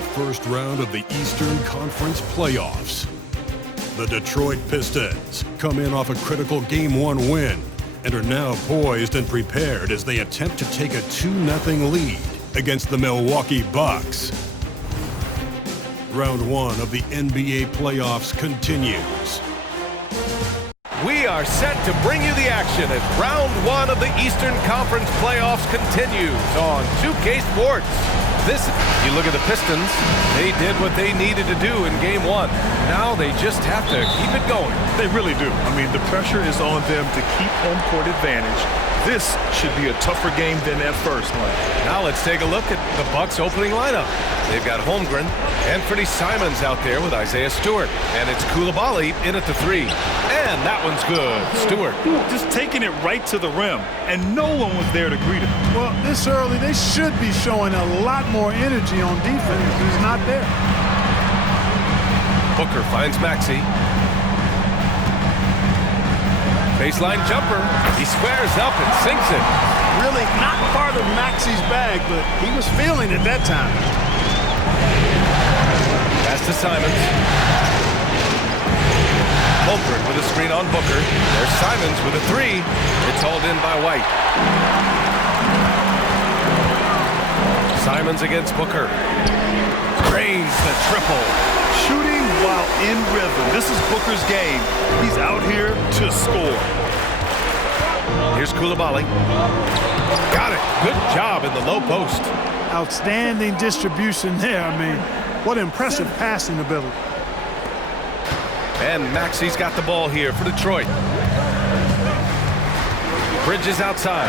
the first round of the Eastern Conference playoffs. The Detroit Pistons come in off a critical Game 1 win and are now poised and prepared as they attempt to take a 2-0 lead against the Milwaukee Bucks. Round 1 of the NBA playoffs continues. We are set to bring you the action as round 1 of the Eastern Conference playoffs continues on 2K Sports. You look at the Pistons, they did what they needed to do in Game 1. Now they just have to keep it going. They really do. I mean, the pressure is on them to keep home court advantage. This should be a tougher game than that first one. Now let's take a look at the Bucks opening lineup. They've got Holmgrem, Anthony Simons out there with Isaiah Stewart. And it's Coulibaly in at the 3. And that one's good. Stewart. Just taking it right to the rim, and no one was there to greet him. Well, this early, they should be showing a lot more energy on defense. He's not there. Booker finds Maxey. Baseline jumper. He squares up and sinks it. Really not part of Maxey's bag, but he was feeling it that time. Pass to Simons. Holmgrem with a screen on Booker. There's Simons with a 3. It's hauled in by White. Simons against Booker. Drains the triple. Shooting while in rhythm. This is Booker's game. He's out here to score. Here's Coulibaly. Got it. Good job in the low post. Outstanding distribution there. I mean, what impressive passing ability. And Maxey's got the ball here for Detroit. Bridges outside.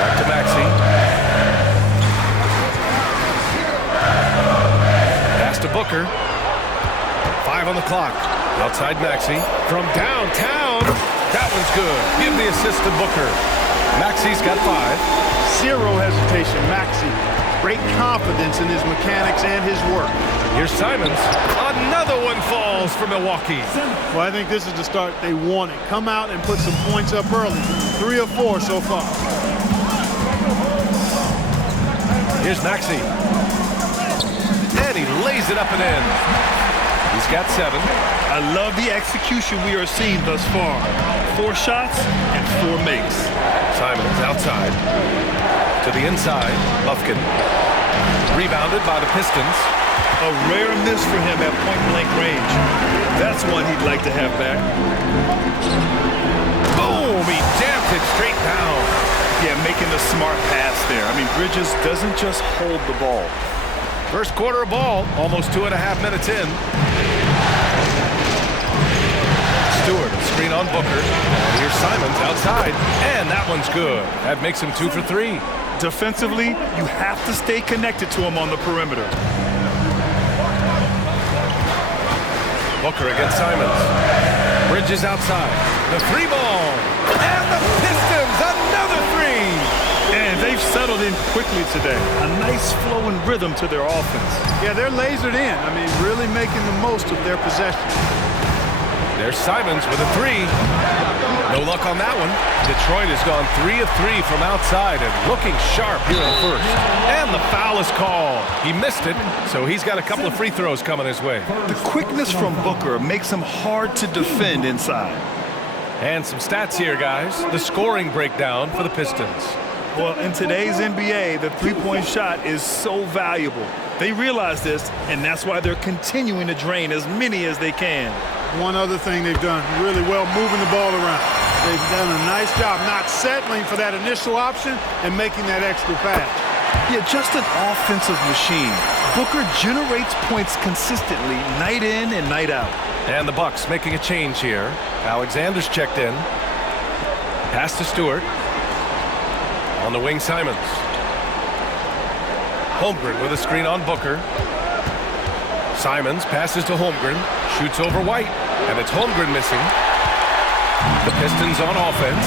Back to Maxey. Pass to Booker. 5 on the clock. Outside Maxey. From downtown. That one's good. Give the assist to Booker. Maxey's got 5. Zero hesitation, Maxey. Great confidence in his mechanics and his work. Here's Simons. Another one falls for Milwaukee. Well, I think this is the start they wanted. Come out and put some points up early. 3 or 4 so far. Here's Maxey. And he lays it up and in. He's got 7. I love the execution we are seeing thus far. 4 shots and 4 makes. Simons outside. To the inside. Buffkin. Rebounded by the Pistons. A rare miss for him at point-blank range. That's one he'd like to have back. Boom! He jammed it straight down. Yeah, making the smart pass there. I mean, Bridges doesn't just hold the ball. First quarter of ball, almost 2.5 minutes in. Stewart, screen on Booker. Here's Simons outside, and that one's good. That makes him 2 for 3. Defensively, you have to stay connected to him on the perimeter. Booker against Simons. Bridges outside. The 3 ball. And the Pistons, another 3. And they've settled in quickly today. A nice flow and rhythm to their offense. Yeah, they're lasered in. I mean, really making the most of their possession. There's Simons with a 3. No luck on that one. Detroit has gone 3 of 3 from outside and looking sharp here in the first. And the foul is called. He missed it, so he's got a couple of free throws coming his way. The quickness from Booker makes him hard to defend inside. And some stats here, guys. The scoring breakdown for the Pistons. Well, in today's NBA, the three-point shot is so valuable. They realize this, and that's why they're continuing to drain as many as they can. One other thing they've done really well, moving the ball around. They've done a nice job not settling for that initial option and making that extra pass. Yeah, just an offensive machine. Booker generates points consistently, night in and night out. And the Bucks making a change here. Alexander's checked in. Pass to Stewart. On the wing, Simons. Holmgren with a screen on Booker. Simons passes to Holmgren. Shoots over White. And it's Holmgren missing. The Pistons on offense.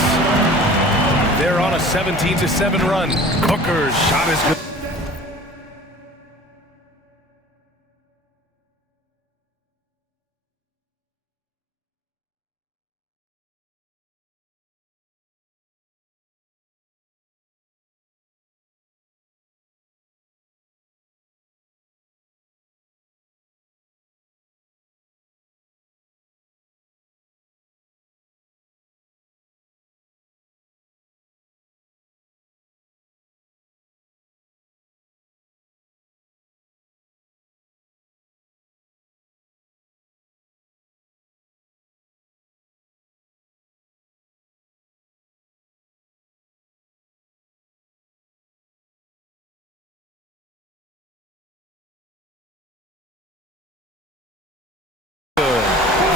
They're on a 17-7 run. Booker's shot is good.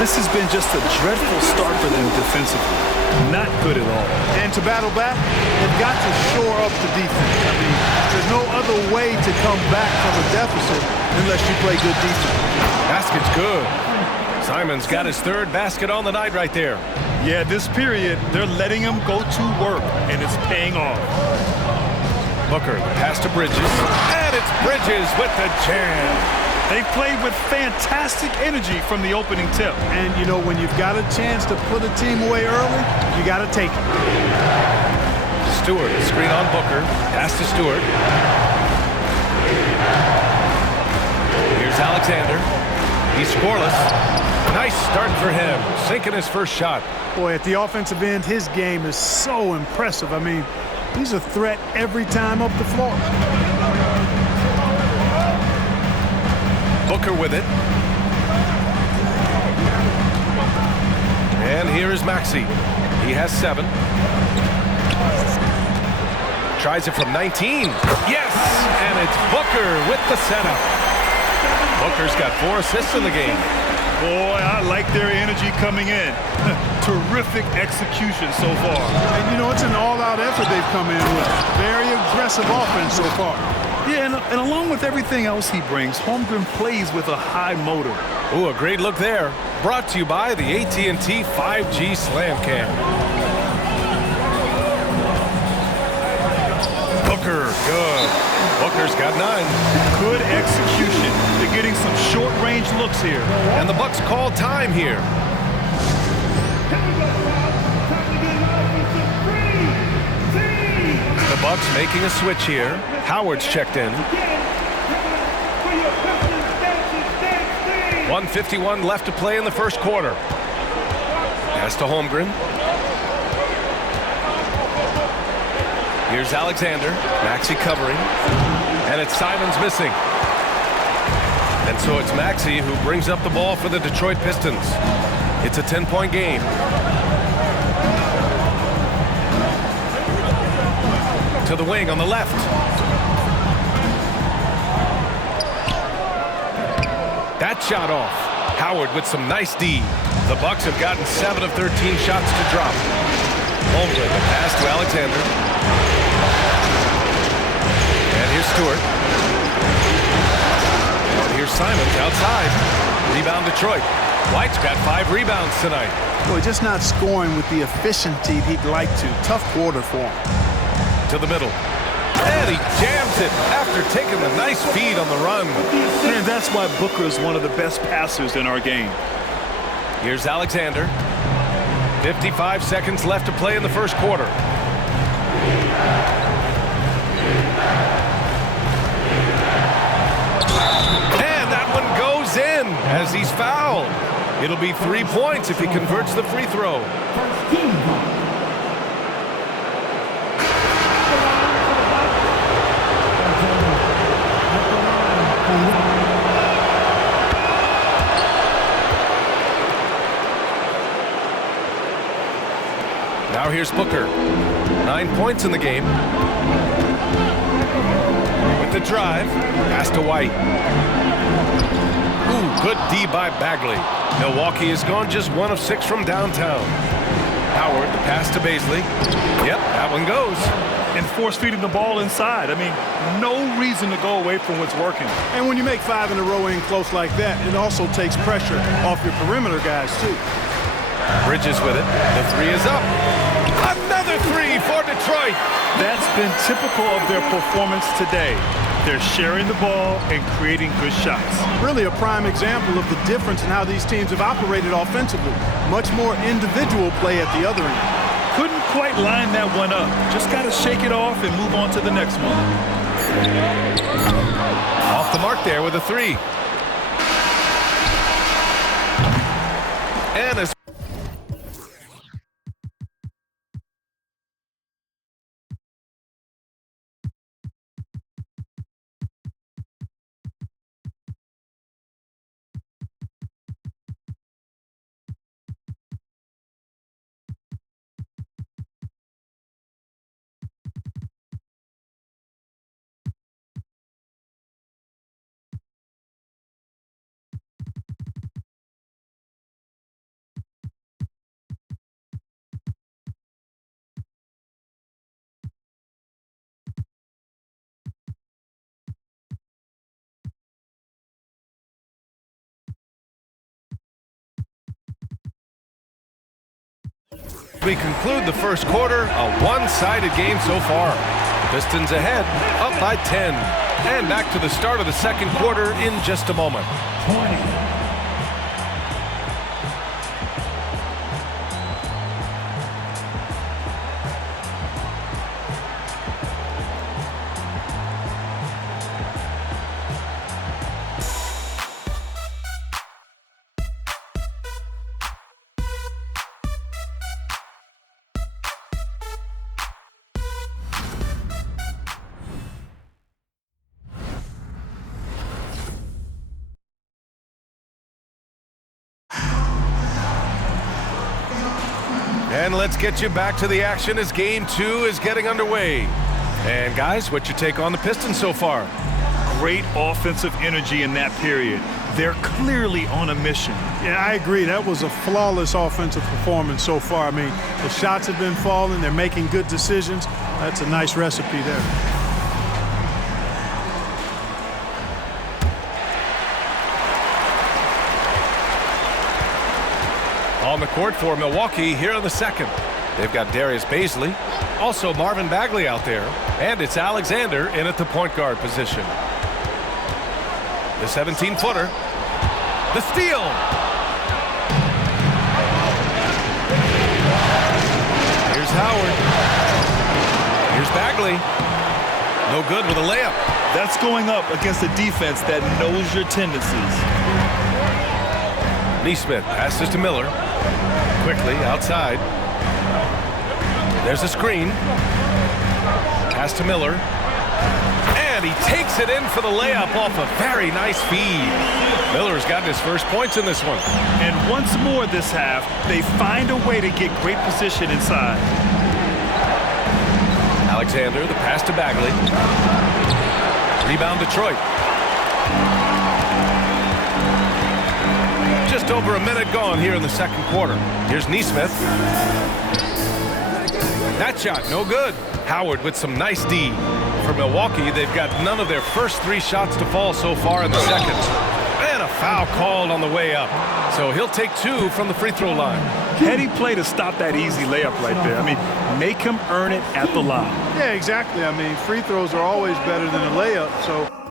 This has been just a dreadful start for them defensively. Not good at all. And to battle back, they've got to shore up the defense. I mean, there's no other way to come back from a deficit unless you play good defense. Basket's good. Simon's got his third basket on the night right there. Yeah, this period, they're letting him go to work, and it's paying off. Booker, pass to Bridges, and it's Bridges with the jam. They played with fantastic energy from the opening tip. And, you know, when you've got a chance to put a team away early, you got to take it. Stewart, screen on Booker, pass to Stewart. Here's Alexander. He's scoreless. Nice start for him, sinking his first shot. Boy, at the offensive end, his game is so impressive. I mean, he's a threat every time up the floor. Booker with it. And here is Maxey. He has 7. Tries it from 19. Yes! And it's Booker with the setup. Booker's got 4 assists in the game. Boy, I like their energy coming in. Terrific execution so far. And, you know, it's an all-out effort they've come in with. Very aggressive offense so far. Yeah, and along with everything else he brings, Holmgrem plays with a high motor. Ooh, a great look there. Brought to you by the AT&T 5G Slam Cam. Booker, good. Booker's got 9. Good execution. They're getting some short-range looks here. And the Bucks call time here. The Bucks making a switch here. Howard's checked in. 1:51 left to play in the first quarter. Pass to Holmgren. Here's Alexander. Maxey covering. And it's Simons missing. And so it's Maxey who brings up the ball for the Detroit Pistons. It's a 10-point game. To the wing on the left. That shot off. Howard with some nice D. The Bucks have gotten 7 of 13 shots to drop. Holmgren, the pass to Alexander. And here's Stewart. Here's Simons outside. Rebound Detroit. White's got 5 rebounds tonight. Boy, just not scoring with the efficiency he'd like to. Tough quarter for him. To the middle. And he jams it after taking the nice feed on the run. Man, that's why Booker is one of the best passers in our game. Here's Alexander. 55 seconds left to play in the first quarter. And that one goes in as he's fouled. It'll be 3 points if he converts the free throw. Now here's Booker. 9 points in the game. With the drive, pass to White. Ooh, good D by Bagley. Milwaukee has gone just 1 of 6 from downtown. Howard, the pass to Baisley. Yep, that one goes. And force feeding the ball inside. I mean, no reason to go away from what's working. And when you make 5 in a row in close like that, it also takes pressure off your perimeter guys, too. Bridges with it. The 3 is up. Another 3 for Detroit. That's been typical of their performance today. They're sharing the ball and creating good shots. Really a prime example of the difference in how these teams have operated offensively. Much more individual play at the other end. Couldn't quite line that one up. Just got to shake it off and move on to the next one. Off the mark there with a 3. And as We conclude the first quarter, a one-sided game so far. Pistons ahead, up by 10. And back to the start of the second quarter in just a moment. And let's get you back to the action as game 2 is getting underway. And guys, what's your take on the Pistons so far? Great offensive energy in that period. They're clearly on a mission. Yeah, I agree. That was a flawless offensive performance so far. I mean, the shots have been falling. They're making good decisions. That's a nice recipe there. On the court for Milwaukee here in the second. They've got Darius Baisley, also Marvin Bagley out there, and it's Alexander in at the point guard position. The 17-footer. The steal. Here's Howard. Here's Bagley. No good with a layup. That's going up against a defense that knows your tendencies. Neesmith passes to Miller. Quickly outside. There's a screen. Pass to Miller. And he takes it in for the layup off a very nice feed. Miller's gotten his first points in this one. And once more this half, they find a way to get great position inside. Alexander, the pass to Bagley. Rebound Detroit. Just over a minute gone here in the second quarter. Here's Neesmith. That shot, no good. Howard with some nice D. For Milwaukee, they've got none of their first 3 shots to fall so far in the second. And a foul called on the way up. So he'll take 2 from the free throw line. Heady play to stop that easy layup right there. I mean, make him earn it at the line. Yeah, exactly. I mean, free throws are always better than a layup, so